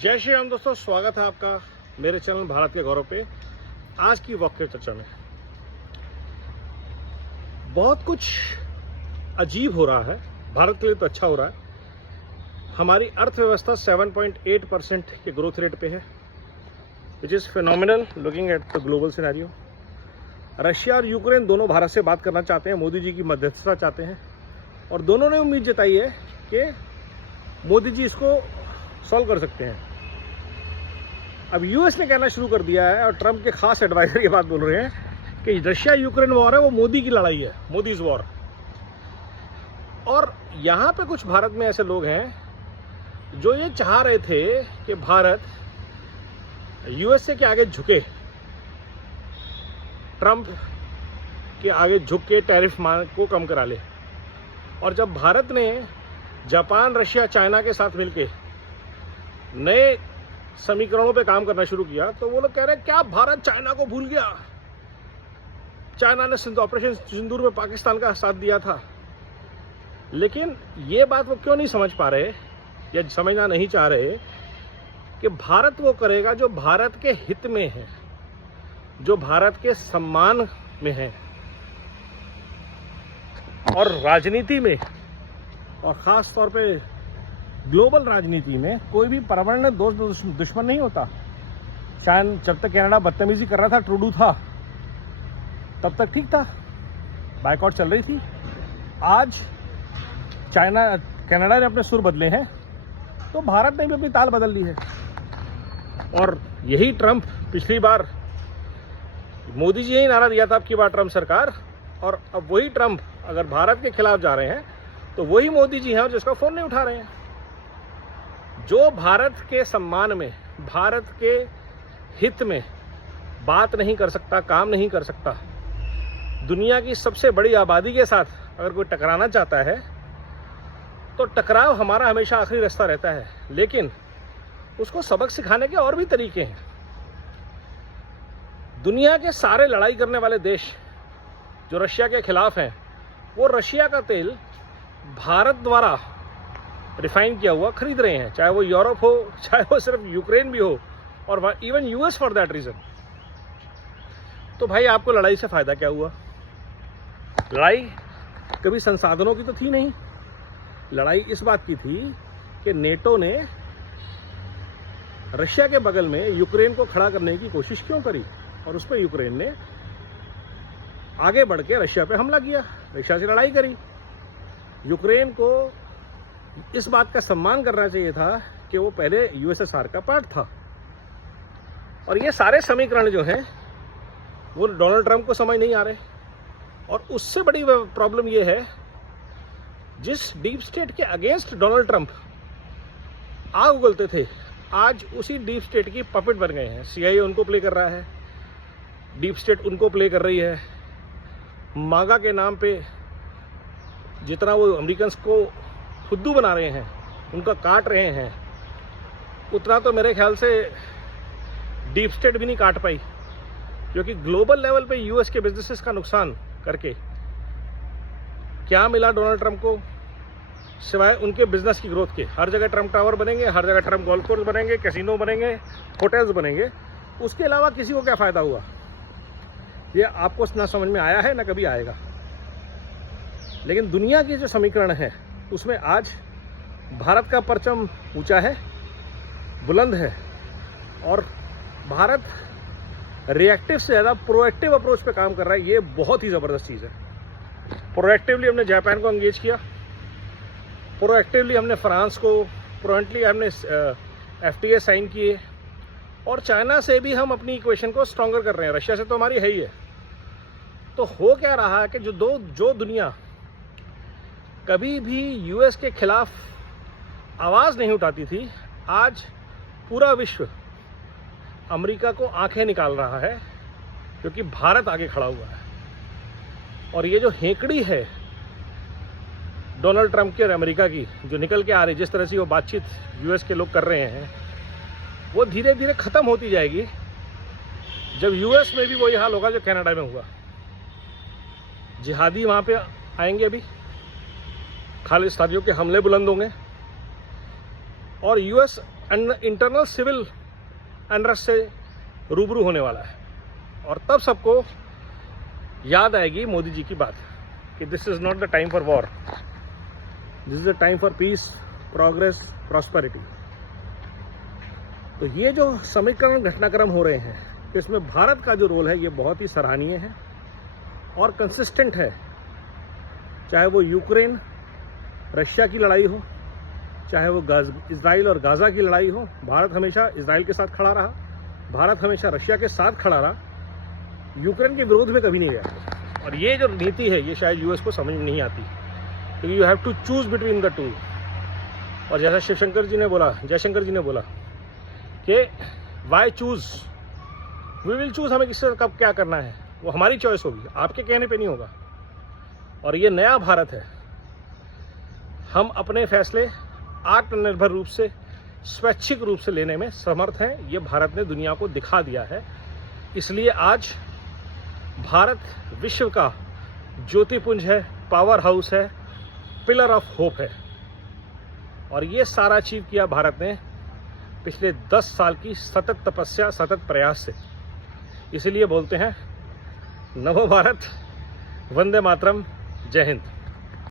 जय श्री राम दोस्तों, स्वागत है आपका मेरे चैनल भारत के गौरव पे। आज की वक्त चर्चा में बहुत कुछ अजीब हो रहा है। भारत के लिए तो अच्छा हो रहा है। हमारी अर्थव्यवस्था 7.8% के ग्रोथ रेट पे है, which is phenomenal looking at the global scenario. Russia और यूक्रेन दोनों भारत से बात करना चाहते हैं, मोदी जी की मध्यस्थता चाहते हैं और दोनों ने उम्मीद जताई है कि मोदी जी इसको सॉल्व कर सकते हैं। अब यूएस ने कहना शुरू कर दिया है और ट्रंप के खास एडवाइजर ये बात बोल रहे हैं कि रशिया यूक्रेन वॉर है वो मोदी की लड़ाई है, मोदीज वॉर। और यहाँ पे कुछ भारत में ऐसे लोग हैं जो ये चाह रहे थे कि भारत यूएसए के आगे झुके, ट्रंप के आगे झुक के टैरिफ को कम करा ले। और जब भारत ने जापान, रशिया, चाइना के साथ मिलके नए समीकरणों पे काम करना शुरू किया तो वो लोग कह रहे हैं क्या भारत चाइना को भूल गया? चाइना ने ऑपरेशन सिंदूर में पाकिस्तान का साथ दिया था। लेकिन ये बात वो क्यों नहीं समझ पा रहे या समझना नहीं चाह रहे कि भारत वो करेगा जो भारत के हित में है, जो भारत के सम्मान में है। और राजनीति में और ख़ास तौर पे ग्लोबल राजनीति में कोई भी परमानेंट दोस्त दुश्मन नहीं होता। शायद जब तक कनाडा बदतमीजी कर रहा था, ट्रूडू था, तब तक ठीक था, बायकॉट चल रही थी। आज कनाडा ने अपने सुर बदले हैं तो भारत ने भी अपनी ताल बदल ली है। और यही ट्रंप पिछली बार, मोदी जी यही नारा दिया था अब की बार ट्रंप सरकार, और अब वही ट्रंप अगर भारत के खिलाफ जा रहे हैं तो वही मोदी जी हैं और जिसका फ़ोन नहीं उठा रहे हैं। जो भारत के सम्मान में, भारत के हित में बात नहीं कर सकता, काम नहीं कर सकता, दुनिया की सबसे बड़ी आबादी के साथ अगर कोई टकराना चाहता है तो टकराव हमारा हमेशा आखिरी रास्ता रहता है। लेकिन उसको सबक सिखाने के और भी तरीके हैं। दुनिया के सारे लड़ाई करने वाले देश जो रशिया के खिलाफ हैं, वो रशिया का तेल भारत द्वारा रिफाइन किया हुआ खरीद रहे हैं, चाहे वो यूरोप हो, चाहे वो सिर्फ यूक्रेन भी हो, और even US for that reason. तो भाई आपको लड़ाई से फायदा क्या हुआ? लड़ाई कभी संसाधनों की तो थी नहीं। लड़ाई इस बात की थी कि नेटो ने रशिया के बगल में यूक्रेन को खड़ा करने की कोशिश क्यों करी, और उस पर यूक्रेन ने आगे बढ़ के रशिया पे हमला किया, रशिया से लड़ाई करी। यूक्रेन को इस बात का सम्मान करना चाहिए था कि वो पहले यूएसएसआर का पार्ट था। और ये सारे समीकरण जो हैं वो डोनाल्ड ट्रंप को समझ नहीं आ रहे। और उससे बड़ी प्रॉब्लम ये है, जिस डीप स्टेट के अगेंस्ट डोनाल्ड ट्रंप आग उगलते थे, आज उसी डीप स्टेट की पपेट बन गए हैं। सीआईए उनको प्ले कर रहा है, डीप स्टेट उनको प्ले कर रही है। मागा के नाम पे जितना वो अमेरिकन्स को खुद्दू बना रहे हैं, उनका काट रहे हैं, उतना तो मेरे ख्याल से डीप स्टेट भी नहीं काट पाई। क्योंकि ग्लोबल लेवल पे यूएस के बिजनेसेस का नुकसान करके क्या मिला डोनाल्ड ट्रंप को, सिवाय उनके बिजनेस की ग्रोथ के? हर जगह ट्रंप टावर बनेंगे, हर जगह ट्रंप गोल्फ कोर्स बनेंगे, कैसीनो बनेंगे, होटल्स बनेंगे। उसके अलावा किसी को क्या फ़ायदा हुआ? ये आपको ना समझ में आया है, ना कभी आएगा। लेकिन दुनिया की जो समीकरण है उसमें आज भारत का परचम ऊंचा है, बुलंद है। और भारत रिएक्टिव से ज़्यादा प्रोएक्टिव अप्रोच पे काम कर रहा है। ये बहुत ही ज़बरदस्त चीज़ है। प्रोएक्टिवली हमने जापान को एंगेज किया, प्रोएक्टिवली हमने फ्रांस को, प्रोएक्टिवली हमने एफटीए साइन किए, और चाइना से भी हम अपनी इक्वेशन को स्ट्रॉन्गर कर रहे हैं। रशिया से तो हमारी है ही है। तो हो क्या रहा है कि जो दुनिया कभी भी यूएस के खिलाफ आवाज़ नहीं उठाती थी, आज पूरा विश्व अमेरिका को आंखें निकाल रहा है क्योंकि भारत आगे खड़ा हुआ है। और ये जो हेकड़ी है डोनाल्ड ट्रंप की और अमेरिका की जो निकल के आ रही, जिस तरह से वो बातचीत यूएस के लोग कर रहे हैं, वो धीरे धीरे ख़त्म होती जाएगी जब यूएस में भी वही हाल होगा जो कनाडा में हुआ। जिहादी वहाँ पे आएंगे, अभी खालिस्तानियों के हमले बुलंद होंगे, और यूएस इंटरनल सिविल अनरेस्ट से रूबरू होने वाला है। और तब सबको याद आएगी मोदी जी की बात कि this is not the time for war, this is the time for piece, progress, prosperity. तो ये जो समीकरण घटनाक्रम हो रहे हैं, इसमें भारत का जो रोल है ये बहुत ही सराहनीय है और कंसिस्टेंट है। चाहे वो यूक्रेन रशिया की लड़ाई हो, चाहे वो इजराइल और गाज़ा की लड़ाई हो, भारत हमेशा इजराइल के साथ खड़ा रहा, भारत हमेशा रशिया के साथ खड़ा रहा, यूक्रेन के विरोध में कभी नहीं गया। और ये जो नीति है ये शायद यूएस को समझ में नहीं आती, क्योंकि you have to choose between the two. और जैसा जयशंकर जी ने बोला कि why choose, we will choose, हमें किससे कब क्या करना है वो हमारी चॉइस होगी, आपके कहने पे नहीं होगा। और ये नया भारत है, हम अपने फैसले आत्मनिर्भर रूप से, स्वैच्छिक रूप से लेने में समर्थ हैं। ये भारत ने दुनिया को दिखा दिया है। इसलिए आज भारत विश्व का ज्योतिपुंज है, पावर हाउस है, पिलर ऑफ होप है। और ये सारा अचीव किया भारत ने पिछले 10 साल की सतत तपस्या, सतत प्रयास से। इसलिए बोलते हैं नमो भारत, वंदे मातरम, जय हिंद।